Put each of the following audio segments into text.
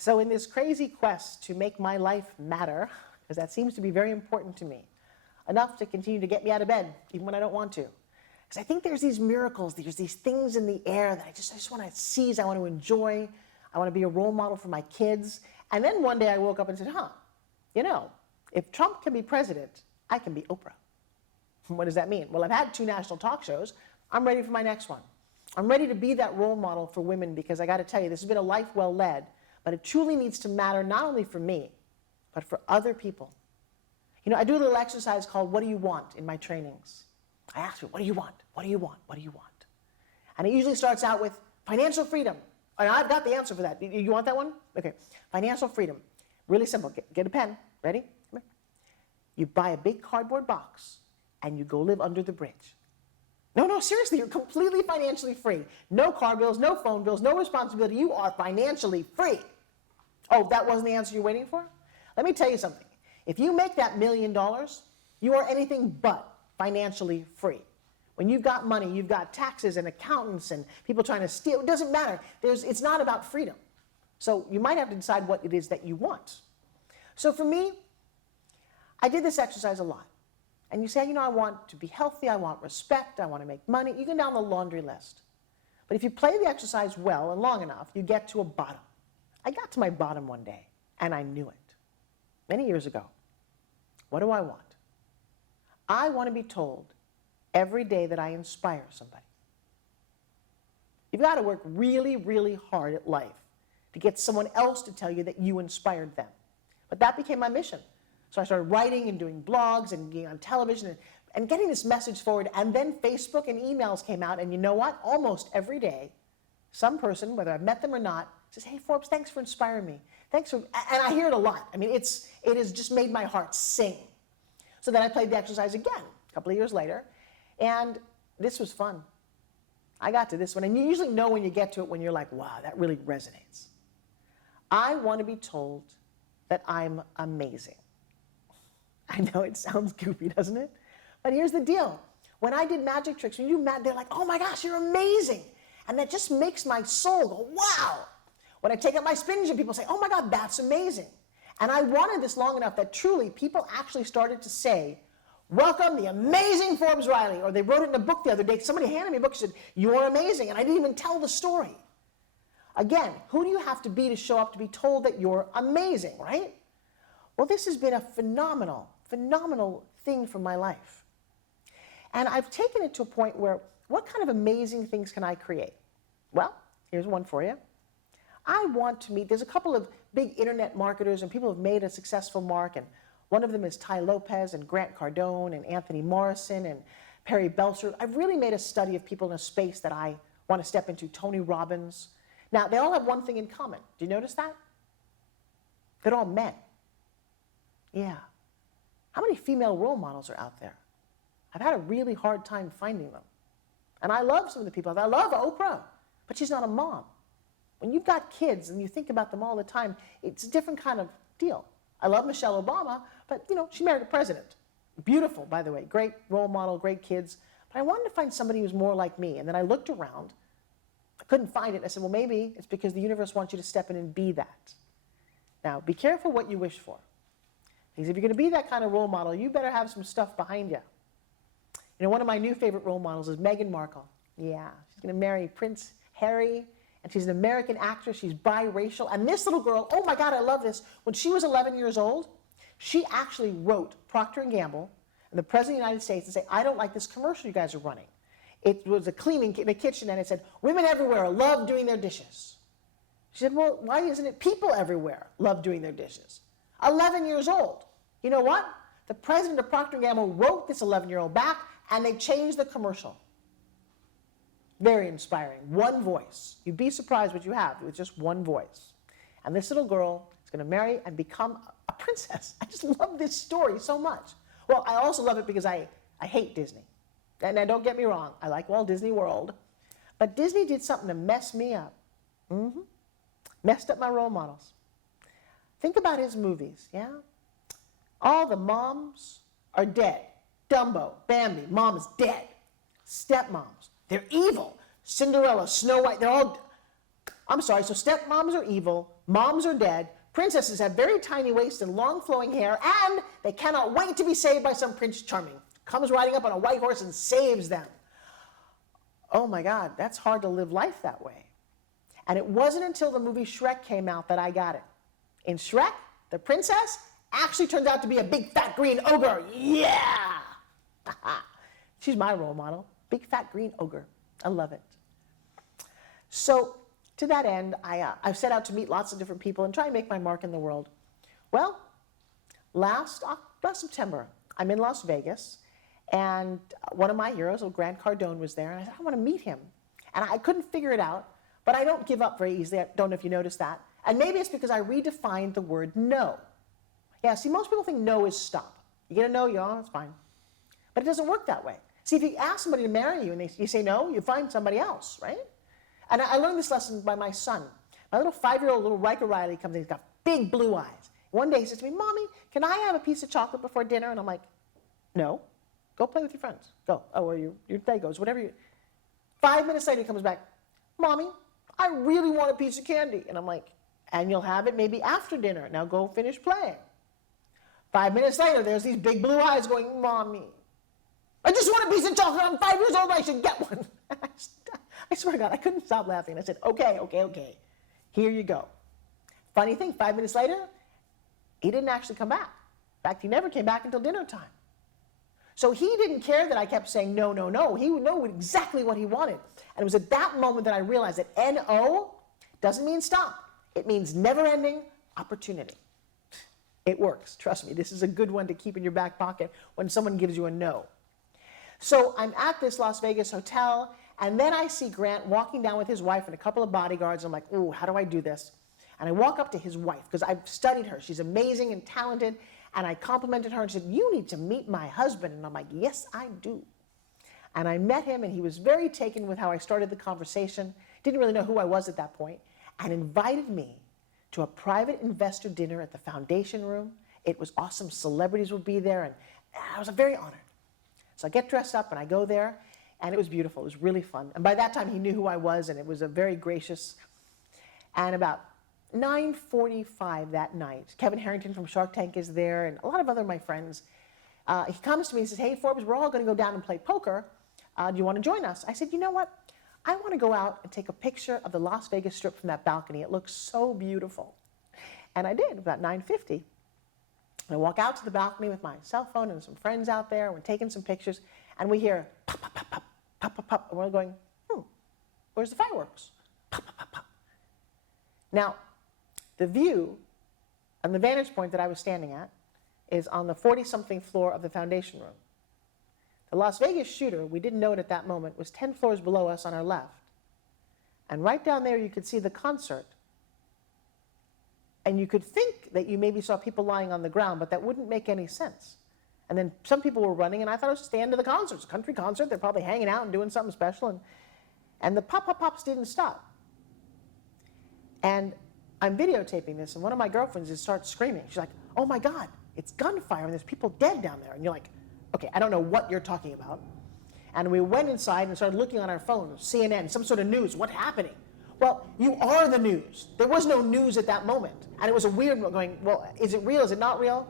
So in this crazy quest to make my life matter, because that seems to be very important to me, enough to continue to get me out of bed, even when I don't want to, because I think there's these miracles, there's these things in the air that I just want to seize, I want to enjoy, I want to be a role model for my kids. And then one day I woke up and said, you know, if Trump can be president, I can be Oprah. What does that mean? Well, I've had 2 national talk shows. I'm ready for my next one. I'm ready to be that role model for women, because I got to tell you, this has been a life well led, but it truly needs to matter not only for me, but for other people. You know, I do a little exercise called "What do you want?" in my trainings. I ask you, what do you want? What do you want? What do you want? And it usually starts out with financial freedom. And I've got the answer for that. You want that one? Okay. Financial freedom. Really simple. Get a pen. Ready? Come here. You buy a big cardboard box and you go live under the bridge. No, seriously, you're completely financially free. No car bills, no phone bills, no responsibility. You are financially free. Oh, that wasn't the answer you're waiting for? Let me tell you something. If you make that $1 million, you are anything but financially free. When you've got money, you've got taxes and accountants and people trying to steal. It doesn't matter. It's not about freedom. So you might have to decide what it is that you want. So for me, I did this exercise a lot. And you say, you know, I want to be healthy, I want respect, I want to make money. You go down the laundry list. But if you play the exercise well and long enough, you get to a bottom. I got to my bottom one day, and I knew it. Many years ago. What do I want? I want to be told every day that I inspire somebody. You've got to work really, really hard at life to get someone else to tell you that you inspired them. But that became my mission. So I started writing and doing blogs and being on television and getting this message forward. And then Facebook and emails came out. And you know what? Almost every day, some person, whether I've met them or not, says, hey, Forbes, thanks for inspiring me. Thanks for, and I hear it a lot. I mean, it has just made my heart sing. So then I played the exercise again a couple of years later. And this was fun. I got to this one. And you usually know when you get to it when you're like, wow, that really resonates. I want to be told that I'm amazing. I know it sounds goofy, doesn't it? But here's the deal. When I did magic tricks, when you do they're like, oh my gosh, you're amazing. And that just makes my soul go, wow. When I take up my SpinGYM, people say, oh my God, that's amazing. And I wanted this long enough that truly people actually started to say, welcome the amazing Forbes Riley. Or they wrote it in a book the other day. Somebody handed me a book and said, you're amazing. And I didn't even tell the story. Again, who do you have to be to show up to be told that you're amazing, right? Well, this has been a phenomenal thing for my life. And I've taken it to a point where, what kind of amazing things can I create? Well, here's one for you. I want to meet, there's a couple of big internet marketers and people who have made a successful mark, and one of them is Ty Lopez and Grant Cardone and Anthony Morrison and Perry Belcher. I've really made a study of people in a space that I want to step into, Tony Robbins. Now, they all have one thing in common. Do you notice that? They're all men. Yeah. How many female role models are out there? I've had a really hard time finding them. And I love some of the people. I love Oprah, but she's not a mom. When you've got kids and you think about them all the time, it's a different kind of deal. I love Michelle Obama, but you know, she married a president. Beautiful, by the way, great role model, great kids. But I wanted to find somebody who was more like me. And then I looked around, I couldn't find it. And I said, well, maybe it's because the universe wants you to step in and be that. Now, be careful what you wish for. Because if you're going to be that kind of role model, you better have some stuff behind you. You know, one of my new favorite role models is Meghan Markle. Yeah, she's going to marry Prince Harry, and she's an American actress. She's biracial. And this little girl, oh my God, I love this. When she was 11 years old, she actually wrote Procter & Gamble and the President of the United States and say, I don't like this commercial you guys are running. It was a cleaning in a kitchen, and it said, women everywhere love doing their dishes. She said, well, why isn't it people everywhere love doing their dishes? 11 years old. You know what? The president of Procter & Gamble wrote this 11-year-old back, and they changed the commercial. Very inspiring. One voice. You'd be surprised what you have with just one voice. And this little girl is going to marry and become a princess. I just love this story so much. Well, I also love it because I hate Disney. And now don't get me wrong. I like Walt Disney World. But Disney did something to mess me up. Messed up my role models. Think about his movies, yeah? All the moms are dead. Dumbo, Bambi, mom is dead. Stepmoms, they're evil. Cinderella, Snow White, they're all I'm sorry, so stepmoms are evil, moms are dead, princesses have very tiny waists and long flowing hair, and they cannot wait to be saved by some Prince Charming. Comes riding up on a white horse and saves them. Oh my God, that's hard to live life that way. And it wasn't until the movie Shrek came out that I got it. In Shrek, the princess actually turns out to be a big fat green ogre. Yeah! She's my role model. Big fat green ogre. I love it. So to that end, I've set out to meet lots of different people and try and make my mark in the world. Well, last September, I'm in Las Vegas, and one of my heroes, Grant Cardone, was there, and I said, I want to meet him. And I couldn't figure it out, but I don't give up very easily. I don't know if you noticed that. And maybe it's because I redefined the word no. Yeah, see, most people think no is stop. You get a no, it's fine. But it doesn't work that way. See, if you ask somebody to marry you and you say no, you find somebody else, right? And I learned this lesson by my son. My little 5-year-old little Riker Riley comes in, he's got big blue eyes. One day he says to me, Mommy, can I have a piece of chocolate before dinner? And I'm like, no, go play with your friends. Go. Oh, well, your day goes, whatever you. 5 minutes later he comes back, Mommy, I really want a piece of candy. And I'm like, and you'll have it maybe after dinner. Now go finish playing. 5 minutes later, there's these big blue eyes going, Mommy, I just want a piece of chocolate. I'm 5 years old. I should get one. I swear to God, I couldn't stop laughing. I said, okay. Here you go. Funny thing, 5 minutes later, he didn't actually come back. In fact, he never came back until dinner time. So he didn't care that I kept saying no. He would know exactly what he wanted. And it was at that moment that I realized that N-O doesn't mean stop. It means never-ending opportunity. It works. Trust me, this is a good one to keep in your back pocket when someone gives you a no. So I'm at this Las Vegas hotel, and then I see Grant walking down with his wife and a couple of bodyguards. I'm like, ooh, how do I do this? And I walk up to his wife, because I've studied her. She's amazing and talented. And I complimented her and said, you need to meet my husband. And I'm like, yes, I do. And I met him, and he was very taken with how I started the conversation. Didn't really know who I was at that point, and invited me to a private investor dinner at the foundation room. It was awesome. Celebrities would be there, and I was very honored. So I get dressed up, and I go there, and it was beautiful. It was really fun. And by that time, he knew who I was, and it was a very gracious. And about 9:45 that night, Kevin Harrington from Shark Tank is there, and a lot of other of my friends. He comes to me and says, hey, Forbes, we're all going to go down and play poker. Do you want to join us? I said, you know what? I want to go out and take a picture of the Las Vegas Strip from that balcony. It looks so beautiful. And I did, about 9:50. I walk out to the balcony with my cell phone and some friends out there. We're taking some pictures, and we hear pop, pop, pop, pop, pop, pop, pop. And we're going, where's the fireworks? Pop, pop, pop, pop. Now, the view and the vantage point that I was standing at is on the 40-something floor of the foundation room. The Las Vegas shooter, we didn't know it at that moment, was 10 floors below us on our left. And right down there, you could see the concert. And you could think that you maybe saw people lying on the ground, but that wouldn't make any sense. And then some people were running, and I thought it was just the end of the concert. It's a country concert. They're probably hanging out and doing something special. And the pop-pop-pops didn't stop. And I'm videotaping this, and one of my girlfriends just starts screaming. She's like, oh my God, it's gunfire, and there's people dead down there. And you're like, okay, I don't know what you're talking about. And we went inside and started looking on our phones, CNN, some sort of news. What's happening? Well, you are the news. There was no news at that moment. And it was a weird going, well, is it real? Is it not real?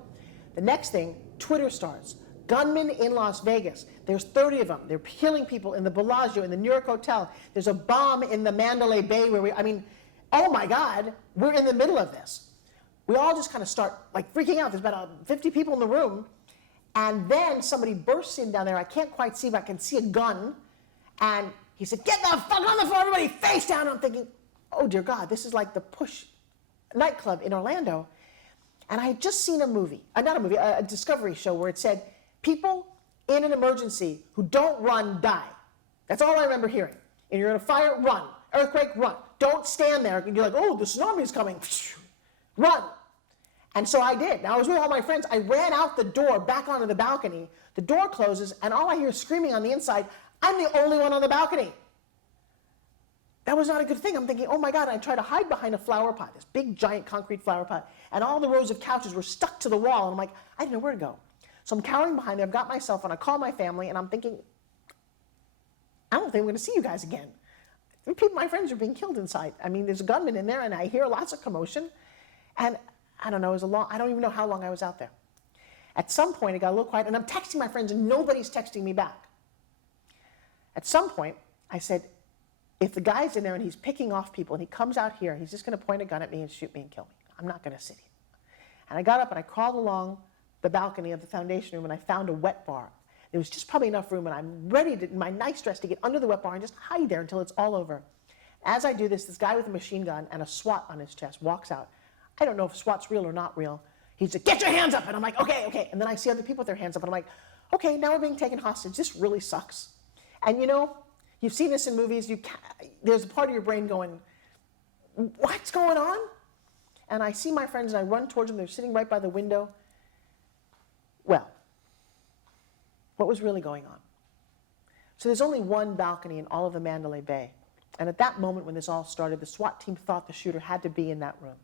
The next thing, Twitter starts. Gunmen in Las Vegas. There's 30 of them. They're killing people in the Bellagio, in the New York Hotel. There's a bomb in the Mandalay Bay where oh my God, we're in the middle of this. We all just kind of start like freaking out. There's about 50 people in the room. And then somebody bursts in down there. I can't quite see, but I can see a gun. And he said, get the fuck on the floor, everybody, face down. I'm thinking, oh dear God, this is like the Push nightclub in Orlando. And I had just seen a Discovery show where it said, people in an emergency who don't run die. That's all I remember hearing. And you're in a fire, run. Earthquake, run. Don't stand there. And you're like, oh, the tsunami's coming. Run. And so I did. Now I was with all my friends. I ran out the door back onto the balcony. The door closes, and all I hear is screaming on the inside, I'm the only one on the balcony. That was not a good thing. I'm thinking, oh my God, I tried to hide behind a flower pot, this big, giant concrete flower pot, and all the rows of couches were stuck to the wall, and I'm like, I didn't know where to go. So I'm cowering behind there. I've got my cell phone. I call my family, and I'm thinking, I don't think I'm going to see you guys again. And people, my friends are being killed inside. I mean, there's a gunman in there, and I hear lots of commotion. And I don't know, I don't even know how long I was out there. At some point, it got a little quiet, and I'm texting my friends, and nobody's texting me back. At some point, I said, if the guy's in there and he's picking off people, and he comes out here, he's just going to point a gun at me and shoot me and kill me. I'm not going to sit here. And I got up and I crawled along the balcony of the foundation room, and I found a wet bar. There was just probably enough room, and I'm ready to, in my nice dress, to get under the wet bar and just hide there until it's all over. As I do this, this guy with a machine gun and a SWAT on his chest walks out. I don't know if SWAT's real or not real. He's like, get your hands up. And I'm like, okay, okay. And then I see other people with their hands up, and I'm like, okay, now we're being taken hostage. This really sucks. And you know, you've seen this in movies. There's a part of your brain going, what's going on? And I see my friends, and I run towards them. They're sitting right by the window. Well, what was really going on? So there's only one balcony in all of the Mandalay Bay. And at that moment when this all started, the SWAT team thought the shooter had to be in that room.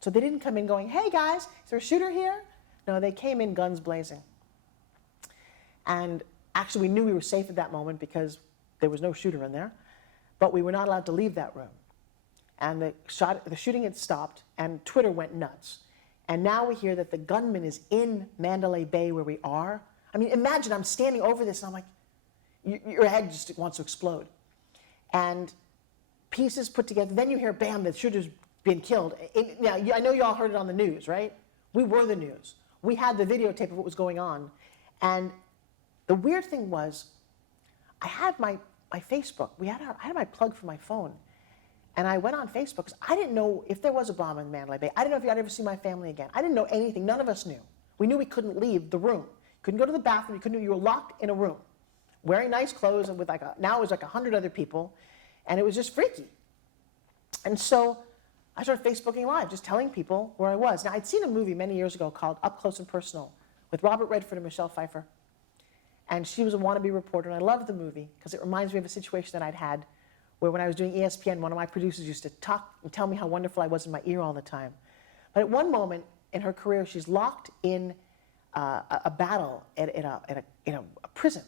So they didn't come in going, hey guys, is there a shooter here? No, they came in guns blazing. And actually we knew we were safe at that moment because there was no shooter in there, but we were not allowed to leave that room. And the shooting had stopped, and Twitter went nuts. And now we hear that the gunman is in Mandalay Bay where we are. I mean, imagine I'm standing over this, and I'm like, your head just wants to explode. And pieces put together, then you hear, bam, the shooter's been killed. Now, I know you all heard it on the news, right? We were the news. We had the videotape of what was going on. And the weird thing was, I had my Facebook. I had my plug for my phone. And I went on Facebook because I didn't know if there was a bomb in Mandalay Bay. I didn't know if I'd ever see my family again. I didn't know anything. None of us knew. We knew we couldn't leave the room. Couldn't go to the bathroom. You were locked in a room, wearing nice clothes, and with now it was like 100 other people, and it was just freaky. And so I started Facebooking Live, just telling people where I was. Now, I'd seen a movie many years ago called Up Close and Personal with Robert Redford and Michelle Pfeiffer. And she was a wannabe reporter, and I loved the movie because it reminds me of a situation that I'd had where when I was doing ESPN, one of my producers used to talk and tell me how wonderful I was in my ear all the time. But at one moment in her career, she's locked in a battle in a prison.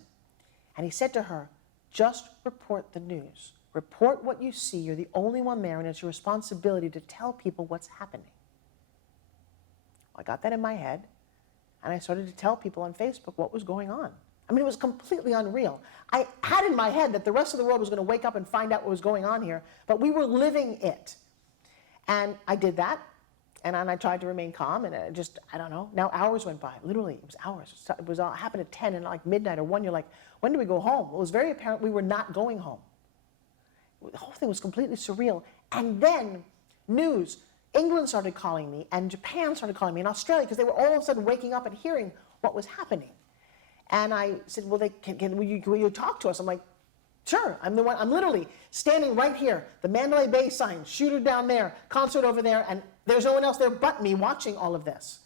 And he said to her, just report the news. Report what you see. You're the only one there, and it's your responsibility to tell people what's happening. Well, I got that in my head, and I started to tell people on Facebook what was going on. I mean, it was completely unreal. I had in my head that the rest of the world was going to wake up and find out what was going on here, but we were living it. And I did that, and I tried to remain calm, and I don't know. Now hours went by. Literally, it was hours. It happened at 10, and like midnight or 1, you're like, when do we go home? Well, it was very apparent we were not going home. The whole thing was completely surreal. And then news. England started calling me, and Japan started calling me, and Australia, because they were all of a sudden waking up and hearing what was happening. And I said, well, will you talk to us? I'm like, sure. I'm the one. I'm literally standing right here. The Mandalay Bay sign, shooter down there, concert over there, and there's no one else there but me watching all of this.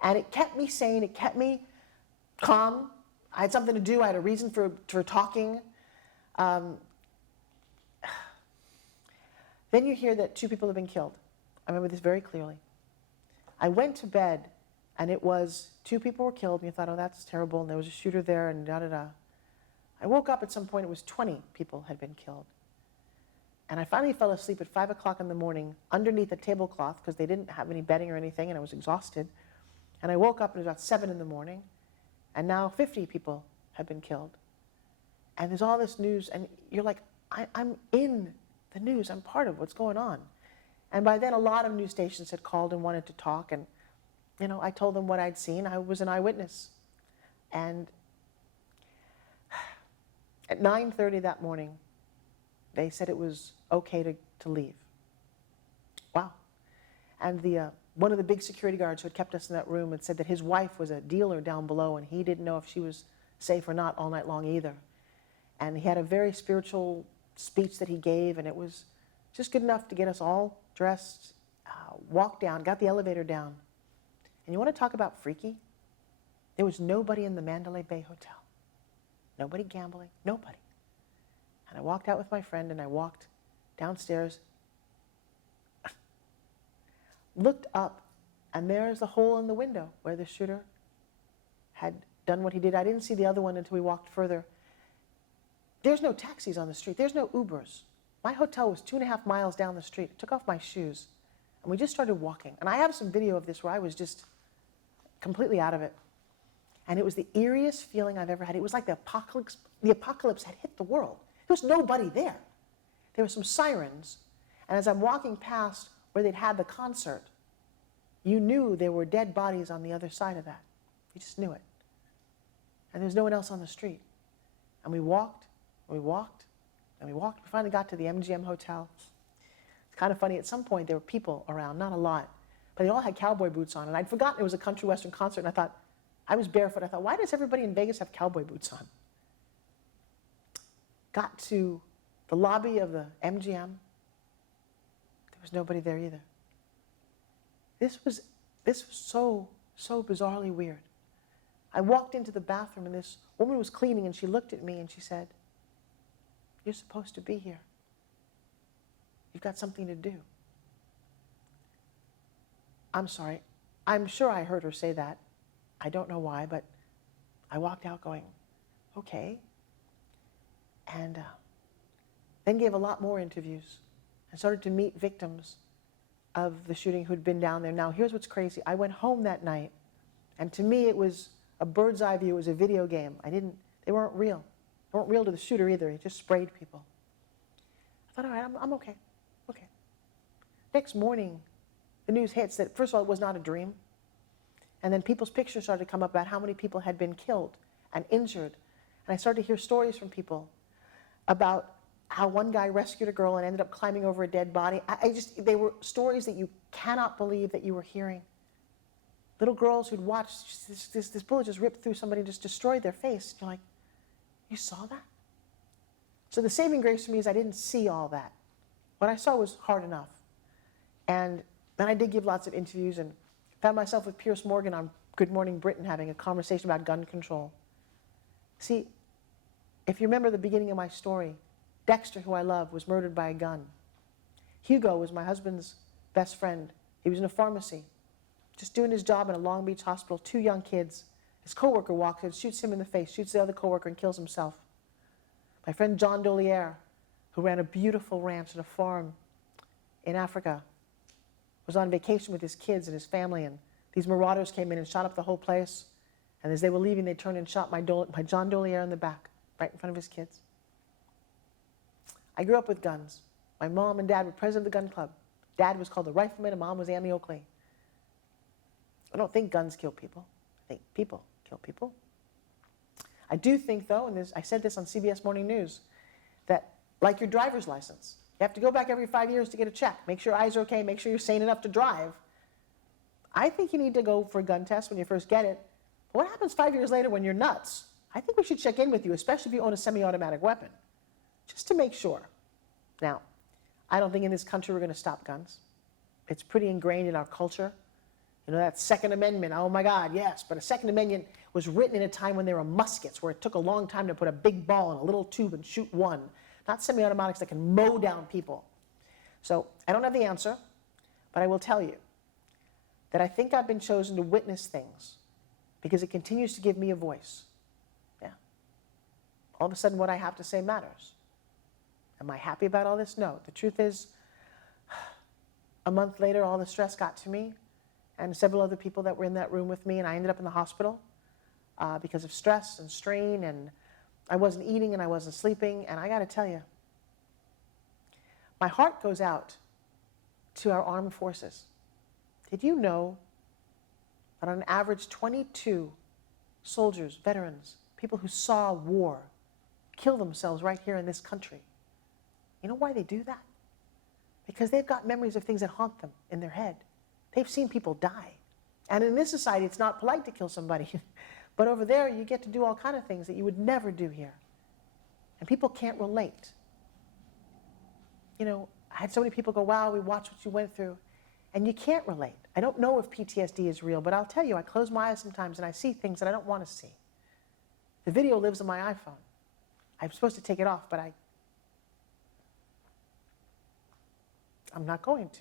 And it kept me sane. It kept me calm. I had something to do. I had a reason for talking. Then you hear that 2 people have been killed. I remember this very clearly. I went to bed, and it was 2 people were killed, and you thought, oh, that's terrible, and there was a shooter there, and da-da-da. I woke up at some point, it was 20 people had been killed. And I finally fell asleep at 5 o'clock in the morning underneath a tablecloth because they didn't have any bedding or anything, and I was exhausted. And I woke up, and it was about 7 in the morning, and now 50 people have been killed. And there's all this news, and you're like, I'm in the news. I'm part of what's going on. And by then, a lot of news stations had called and wanted to talk, and you know, I told them what I'd seen. I was an eyewitness. And at 9:30 that morning, they said it was okay to leave. Wow. And one of the big security guards who had kept us in that room had said that his wife was a dealer down below, and he didn't know if she was safe or not all night long either. And he had a very spiritual speech that he gave, and it was just good enough to get us all dressed, walked down, got the elevator down. And you want to talk about freaky? There was nobody in the Mandalay Bay Hotel. Nobody gambling, nobody. And I walked out with my friend, and I walked downstairs, looked up, and there's the hole in the window where the shooter had done what he did. I didn't see the other one until we walked further. There's no taxis on the street. There's no Ubers. My hotel was 2.5 miles down the street. I took off my shoes, and we just started walking. And I have some video of this where I was just completely out of it. And it was the eeriest feeling I've ever had. It was like the apocalypse had hit the world. There was nobody there. There were some sirens. And as I'm walking past where they'd had the concert, you knew there were dead bodies on the other side of that. You just knew it. And there was no one else on the street. And we walked, and we walked, and we walked. We finally got to the MGM hotel. It's kind of funny. At some point, there were people around, not a lot, but they all had cowboy boots on. And I'd forgotten it was a country western concert, and I thought, I was barefoot. I thought, why does everybody in Vegas have cowboy boots on? Got to the lobby of the MGM. There was nobody there either. This was so bizarrely weird. I walked into the bathroom, and this woman was cleaning, and she looked at me, and she said, "You're supposed to be here. You've got something to do." I'm sorry. I'm sure I heard her say that. I don't know why, but I walked out going, okay. And then gave a lot more interviews and started to meet victims of the shooting who'd been down there. Now, here's what's crazy. I went home that night, and to me it was a bird's eye view. It was a video game. They weren't real. They weren't real to the shooter either. He just sprayed people. I thought, all right, I'm okay. Okay. Next morning, the news hits that, first of all, it was not a dream. And then people's pictures started to come up about how many people had been killed and injured. And I started to hear stories from people about how one guy rescued a girl and ended up climbing over a dead body. They were stories that you cannot believe that you were hearing. Little girls who'd watched this bullet just ripped through somebody and just destroyed their face. You're like, you saw that? So the saving grace for me is I didn't see all that. What I saw was hard enough. And then I did give lots of interviews and found myself with Piers Morgan on Good Morning Britain having a conversation about gun control. See, if you remember the beginning of my story, Dexter, who I love, was murdered by a gun. Hugo was my husband's best friend. He was in a pharmacy, just doing his job in a Long Beach hospital, 2 young kids. His coworker walks in, shoots him in the face, shoots the other coworker, and kills himself. My friend John Doliere, who ran a beautiful ranch and a farm in Africa, was on vacation with his kids and his family, and these marauders came in and shot up the whole place. And as they were leaving, they turned and shot my John Doliere in the back, right in front of his kids. I grew up with guns. My mom and dad were president of the gun club. Dad was called the Rifleman, and mom was Annie Oakley. I don't think guns kill people. I think people kill people. I do think, though, and I said this on CBS Morning News, that like your driver's license, you have to go back every 5 years to get a check. Make sure your eyes are okay. Make sure you're sane enough to drive. I think you need to go for a gun test when you first get it. But what happens 5 years later when you're nuts? I think we should check in with you, especially if you own a semi-automatic weapon, just to make sure. Now, I don't think in this country we're going to stop guns. It's pretty ingrained in our culture. You know, that Second Amendment, oh my God, yes. But a Second Amendment was written in a time when there were muskets, where it took a long time to put a big ball in a little tube and shoot one. Not semi-automatics that can mow down people. So I don't have the answer, but I will tell you that I think I've been chosen to witness things because it continues to give me a voice. Yeah. All of a sudden what I have to say matters. Am I happy about all this? No. The truth is, a month later, all the stress got to me and several other people that were in that room with me, and I ended up in the hospital because of stress and strain, and I wasn't eating and I wasn't sleeping, and I got to tell you, my heart goes out to our armed forces. Did you know that on average 22 soldiers, veterans, people who saw war, kill themselves right here in this country? You know why they do that? Because they've got memories of things that haunt them in their head. They've seen people die. And in this society, it's not polite to kill somebody. But over there, you get to do all kinds of things that you would never do here. And people can't relate. You know, I had so many people go, wow, we watched what you went through. And you can't relate. I don't know if PTSD is real, but I'll tell you, I close my eyes sometimes and I see things that I don't want to see. The video lives on my iPhone. I'm supposed to take it off, but I'm not going to.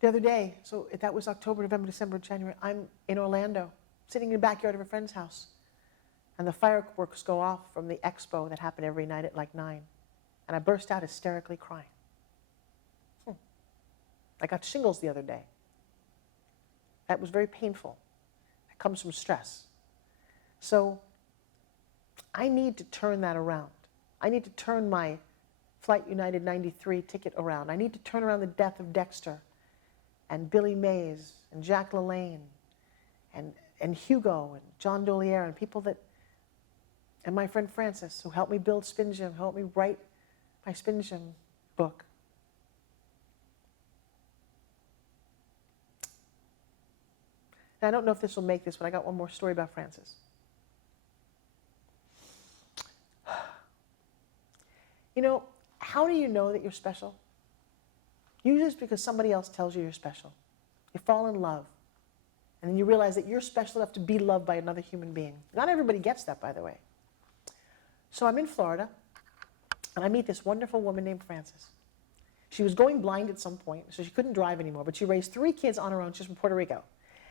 The other day, so that was October, November, December, January, I'm in Orlando, sitting in the backyard of a friend's house, and the fireworks go off from the expo that happened every night at like 9. And I burst out hysterically crying. I got shingles the other day. That was very painful. It comes from stress. So I need to turn that around. I need to turn my Flight United 93 ticket around. I need to turn around the death of Dexter and Billy Mays and Jack LaLanne and Hugo and John Doliere and people that, and my friend Francis, who helped me build SpinGYM, helped me write my SpinGYM book. Now, I don't know if this will make this, but I got one more story about Francis. You know, how do you know that you're special? Usually it's because somebody else tells you you're special. You fall in love, and then you realize that you're special enough to be loved by another human being. Not everybody gets that, by the way. So I'm in Florida, and I meet this wonderful woman named Frances. She was going blind at some point, so she couldn't drive anymore, but she raised 3 kids on her own. She's from Puerto Rico.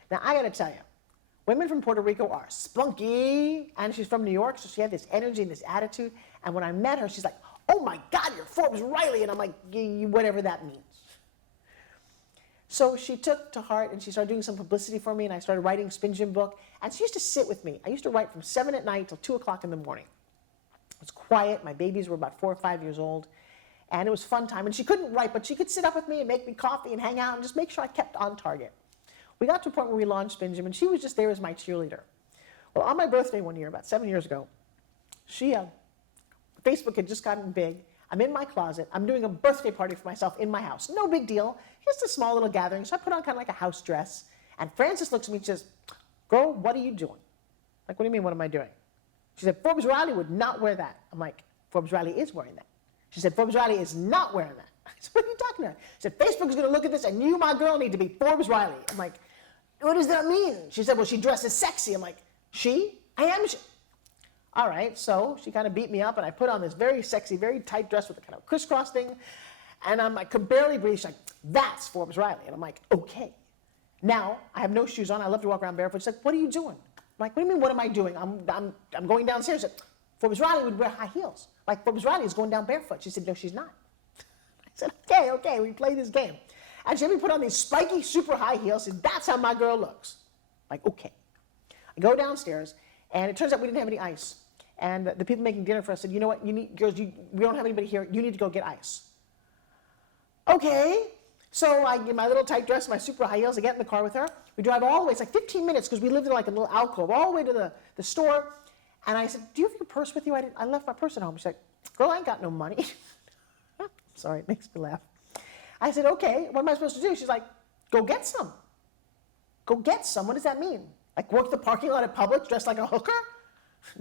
Now, I got to tell you, women from Puerto Rico are spunky, and she's from New York, so she had this energy and this attitude, and when I met her, she's like, oh my God, you're Forbes Riley, and I'm like, whatever that means. So she took to heart, and she started doing some publicity for me, and I started writing a SpinGYM book, and she used to sit with me. I used to write from 7 at night till 2 o'clock in the morning. It was quiet. My babies were about 4 or 5 years old, and it was fun time, and she couldn't write, but she could sit up with me and make me coffee and hang out and just make sure I kept on target. We got to a point where we launched SpinGYM, and she was just there as my cheerleader. Well, on my birthday one year, about 7 years ago, Facebook had just gotten big. I'm in my closet. I'm doing a birthday party for myself in my house. No big deal. Just a small little gathering. So I put on kind of like a house dress. And Frances looks at me and says, girl, what are you doing? Like, what do you mean, what am I doing? She said, Forbes Riley would not wear that. I'm like, Forbes Riley is wearing that. She said, Forbes Riley is not wearing that. I said, what are you talking about? She said, Facebook is going to look at this and you, my girl, need to be Forbes Riley. I'm like, what does that mean? She said, well, she dresses sexy. I'm like, she? I am she. All right, so she kind of beat me up, and I put on this very sexy, very tight dress with a kind of crisscross thing, and I could barely breathe. She's like, that's Forbes Riley. And I'm like, okay. Now, I have no shoes on. I love to walk around barefoot. She's like, what are you doing? I'm like, what do you mean, what am I doing? I'm going downstairs. She said, Forbes Riley would wear high heels. Like, Forbes Riley is going down barefoot. She said, no, she's not. I said, okay, we play this game. And she had me put on these spiky, super high heels. She said, that's how my girl looks. I'm like, okay. I go downstairs, and it turns out we didn't have any ice. And the people making dinner for us said, you know what, girls, we don't have anybody here. You need to go get ice. Okay. So I get my little tight dress, my super high heels. I get in the car with her. We drive all the way. It's like 15 minutes because we lived in like a little alcove all the way to the store. And I said, do you have your purse with you? I left my purse at home. She's like, girl, I ain't got no money. Sorry, it makes me laugh. I said, okay, what am I supposed to do? She's like, go get some. Go get some. What does that mean? Like work the parking lot at Publix dressed like a hooker?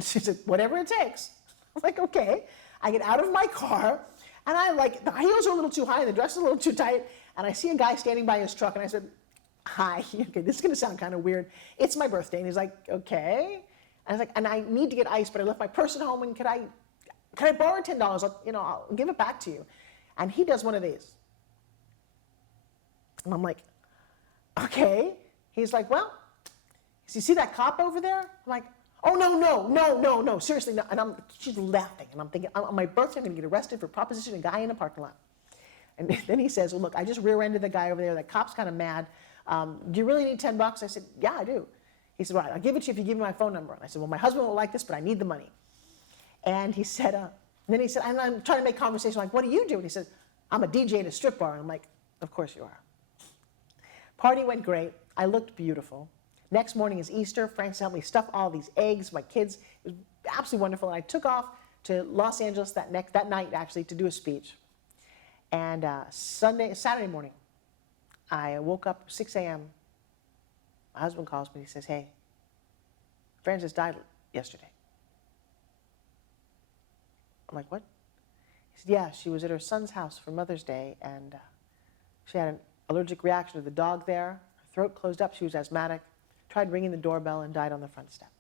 She said, whatever it takes. I'm like, okay. I get out of my car, and the heels are a little too high, and the dress is a little too tight, and I see a guy standing by his truck, and I said, hi, okay, this is going to sound kind of weird. It's my birthday. And he's like, okay. And I was like, and I need to get ice, but I left my purse at home, and could I borrow $10? I'll give it back to you. And he does one of these. And I'm like, okay. He's like, well, you see that cop over there? I'm like, oh, no, seriously, no. And she's laughing, and I'm thinking, on my birthday, I'm going to get arrested for propositioning a guy in a parking lot. And then he says, well, look, I just rear-ended the guy over there. That cop's kind of mad. Do you really need $10? I said, yeah, I do. He said, right, I'll give it to you if you give me my phone number. And I said, well, my husband won't like this, but I need the money. And he said, and I'm trying to make conversation, like, what do you do? And he said, I'm a DJ at a strip bar. And I'm like, of course you are. Party went great. I looked beautiful. Next morning is Easter. Francis helped me stuff all these eggs, my kids. It was absolutely wonderful. And I took off to Los Angeles that night, actually, to do a speech. And Saturday morning, I woke up 6 a.m. My husband calls me. He says, hey, Frances died yesterday. I'm like, what? He said, yeah, she was at her son's house for Mother's Day, and she had an allergic reaction to the dog there. Her throat closed up. She was asthmatic. Tried ringing the doorbell and died on the front step.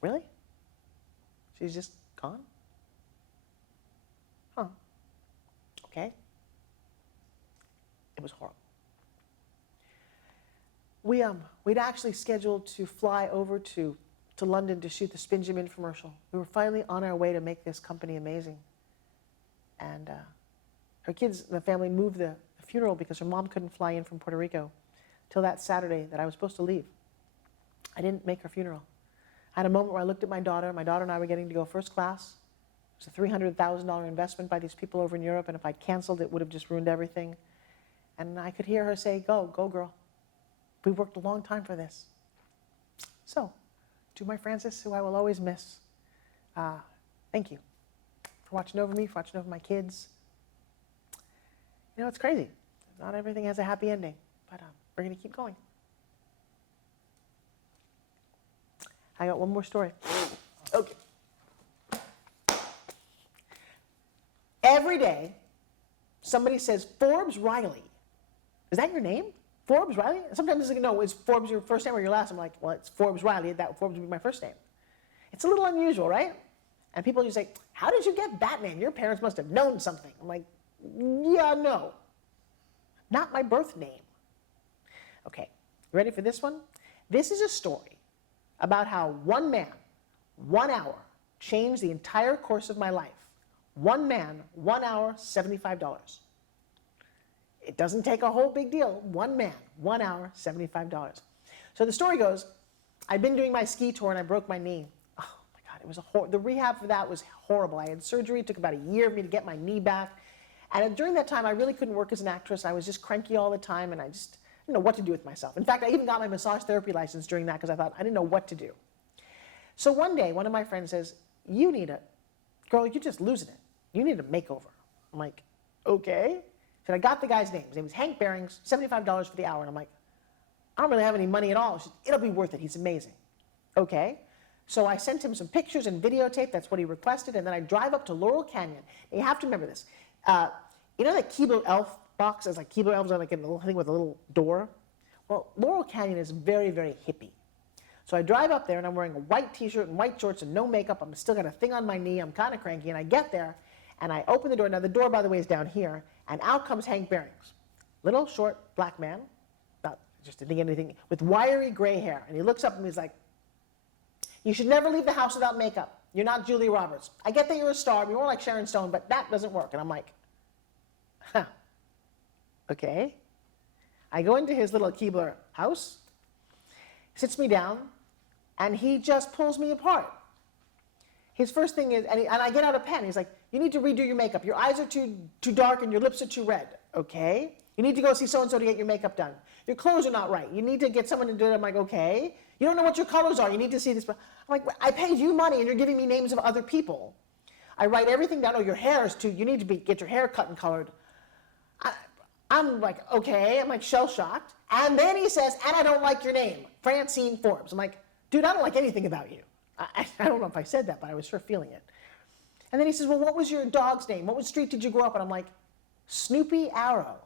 Really? She's just gone? Huh. Okay. It was horrible. We'd actually scheduled to fly over to to London to shoot the SpinGYM infomercial. We were finally on our way to make this company amazing. And her kids, the family moved the funeral because her mom couldn't fly in from Puerto Rico till that Saturday that I was supposed to leave. I didn't make her funeral. I had a moment where I looked at my daughter. My daughter and I were getting to go first class. It was a $300,000 investment by these people over in Europe, and if I'd canceled, it would have just ruined everything. And I could hear her say, go, go girl. We worked a long time for this. So, to my Frances, who I will always miss, thank you for watching over me, for watching over my kids. You know, it's crazy. Not everything has a happy ending, but we're going to keep going. I got one more story. Okay. Every day, somebody says, Forbes Riley. Is that your name? Forbes Riley? Sometimes it's like, no, is Forbes your first name or your last? I'm like, well, it's Forbes Riley. That Forbes would be my first name. It's a little unusual, right? And people just say, how did you get that name? Your parents must have known something. I'm like, yeah, no. Not my birth name. Okay, you ready for this one? This is a story about how one man, 1 hour, changed the entire course of my life. One man, 1 hour, $75. It doesn't take a whole big deal. One man, 1 hour, $75. So the story goes, I'd been doing my ski tour and I broke my knee. Oh my God, it was the rehab for that was horrible. I had surgery. It took about a year for me to get my knee back. And during that time, I really couldn't work as an actress. I was just cranky all the time and I just didn't know what to do with myself. In fact, I even got my massage therapy license during that because I thought I didn't know what to do. So one day, one of my friends says, girl, you're just losing it. You need a makeover. I'm like, okay. So I got the guy's name. His name was Hank Bearings, $75 for the hour. And I'm like, I don't really have any money at all. She said, it'll be worth it. He's amazing. Okay. So I sent him some pictures and videotape. That's what he requested. And then I drive up to Laurel Canyon. And you have to remember this. You know that Keebler Elf box? It's like Keebler Elves are like in a little thing with a little door. Well, Laurel Canyon is very, very hippie. So I drive up there and I'm wearing a white t-shirt and white shorts and no makeup. I'm still got a thing on my knee. I'm kind of cranky. And I get there and I open the door. Now the door, by the way, is down here. And out comes Hank Bearings. Little, short, black man. Just didn't think anything. With wiry gray hair. And he looks up and he's like, you should never leave the house without makeup. You're not Julia Roberts. I get that you're a star. You're more like Sharon Stone, but that doesn't work. And I'm like, huh. Okay. I go into his little Keebler house, sits me down, and he just pulls me apart. His first thing is, and I get out a pen. He's like, you need to redo your makeup. Your eyes are too dark and your lips are too red. Okay. You need to go see so-and-so to get your makeup done. Your clothes are not right. You need to get someone to do it. I'm like, okay. You don't know what your colors are. You need to see this. I'm like, I paid you money and you're giving me names of other people. I write everything down. Oh, your hair is too, you need to get your hair cut and colored. I'm like, okay. I'm like shell-shocked. And then he says, and I don't like your name, Francine Forbes. I'm like, dude, I don't like anything about you. I don't know if I said that, but I was sure feeling it. And then he says, well, what was your dog's name? What street did you grow up on? I'm like, Snoopy Arrow.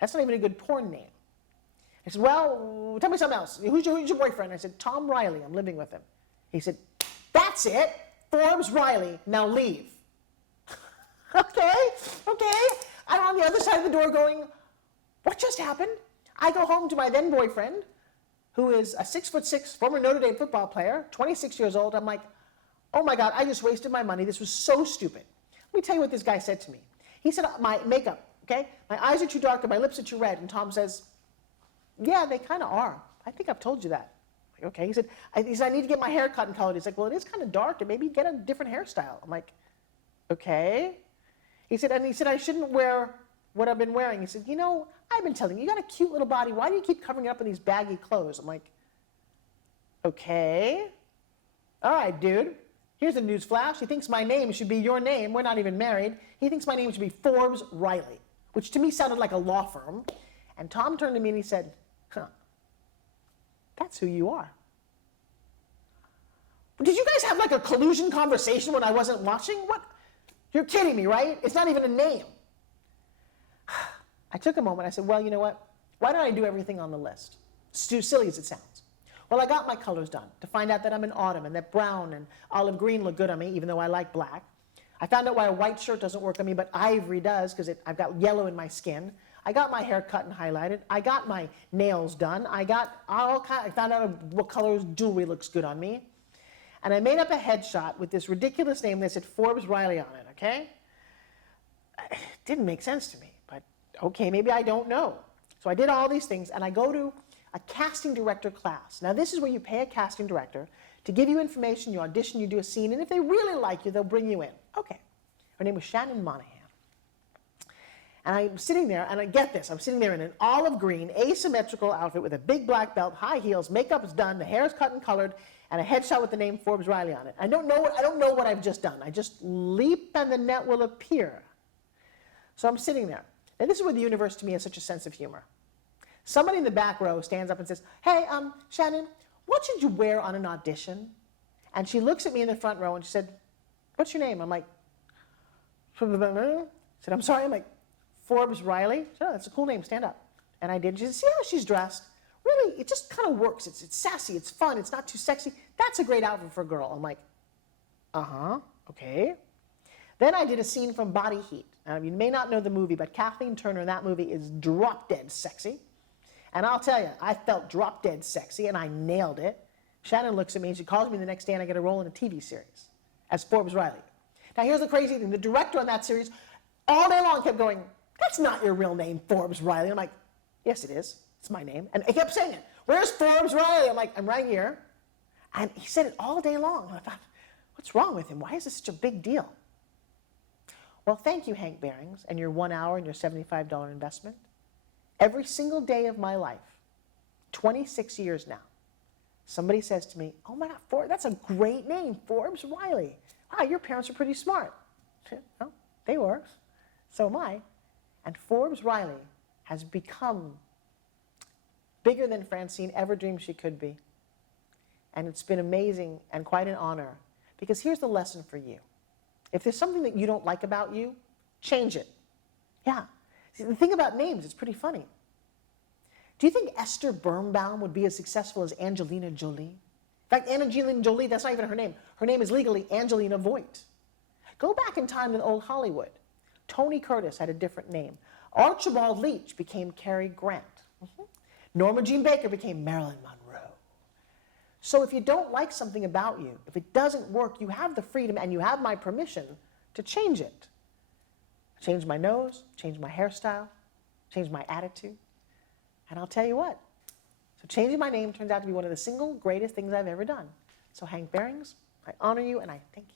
That's not even a good porn name. He said, well, tell me something else. Who's your boyfriend? I said, Tom Riley. I'm living with him. He said, that's it. Forbes Riley. Now leave. Okay. I'm on the other side of the door going, what just happened? I go home to my then boyfriend, who is a 6'6" former Notre Dame football player, 26 years old. I'm like, oh my God, I just wasted my money. This was so stupid. Let me tell you what this guy said to me. He said, my makeup, okay? My eyes are too dark and my lips are too red. And Tom says, yeah, they kind of are. I think I've told you that. Like, okay. He said, I need to get my hair cut and colored. He's like, well, it is kind of dark and maybe get a different hairstyle. I'm like, okay. He said, I shouldn't wear what I've been wearing. He said, you know, I've been telling you, you got a cute little body. Why do you keep covering it up in these baggy clothes? I'm like, okay. All right, dude. Here's a news flash. He thinks my name should be your name. We're not even married. He thinks my name should be Forbes Riley, which to me sounded like a law firm. And Tom turned to me and he said, that's who you are. Did you guys have like a collusion conversation when I wasn't watching? What? You're kidding me, right? It's not even a name. I took a moment. I said, well, you know what? Why don't I do everything on the list? It's too silly as it sounds. Well, I got my colors done to find out that I'm in autumn and that brown and olive green look good on me, even though I like black. I found out why a white shirt doesn't work on me, but ivory does because I've got yellow in my skin. I got my hair cut and highlighted. I got my nails done. I found out what color jewelry looks good on me. And I made up a headshot with this ridiculous name that said Forbes Riley on it, okay? It didn't make sense to me, but okay, maybe I don't know. So I did all these things, and I go to a casting director class. Now, this is where you pay a casting director to give you information, you audition, you do a scene, and if they really like you, they'll bring you in. Okay. Her name was Shannon Monahan. And I'm sitting there, and I get this, I'm sitting there in an olive green, asymmetrical outfit with a big black belt, high heels, makeup is done, the hair is cut and colored, and a headshot with the name Forbes Riley on it. I don't know what I've just done. I just leap and the net will appear. So I'm sitting there. And this is where the universe to me has such a sense of humor. Somebody in the back row stands up and says, hey, Shannon, what should you wear on an audition? And she looks at me in the front row and she said, what's your name? I'm like, I said, I'm sorry. I'm like, Forbes Riley? She said, oh, that's a cool name, stand up. And I did. She said, see how she's dressed? Really, it just kind of works. It's sassy, it's fun, it's not too sexy. That's a great outfit for a girl. I'm like, okay. Then I did a scene from Body Heat. Now, you may not know the movie, but Kathleen Turner in that movie is drop dead sexy. And I'll tell you, I felt drop dead sexy, and I nailed it. Shannon looks at me, and she calls me the next day, and I get a role in a TV series as Forbes Riley. Now, here's the crazy thing. The director on that series all day long kept going, that's not your real name, Forbes Riley. I'm like, yes, it is. It's my name. And he kept saying it. Where's Forbes Riley? I'm like, I'm right here. And he said it all day long. And I thought, what's wrong with him? Why is this such a big deal? Well, thank you, Hank Behrings, and your 1 hour and your $75 investment. Every single day of my life, 26 years now, somebody says to me, oh my God, that's a great name, Forbes Riley. Wow, your parents are pretty smart. Well, they were. So am I. And Forbes Riley has become bigger than Francine ever dreamed she could be. And it's been amazing and quite an honor. Because here's the lesson for you. If there's something that you don't like about you, change it. Yeah. See, the thing about names, it's pretty funny. Do you think Esther Birnbaum would be as successful as Angelina Jolie? In fact, Angelina Jolie, that's not even her name. Her name is legally Angelina Voight. Go back in time in old Hollywood. Tony Curtis had a different name. Archibald Leach became Cary Grant. Norma Jean Baker became Marilyn Monroe. So if you don't like something about you, if it doesn't work, you have the freedom and you have my permission to change it. Change my nose, change my hairstyle, change my attitude. And I'll tell you what, so changing my name turns out to be one of the single greatest things I've ever done. So Hank Behrings, I honor you and I thank you.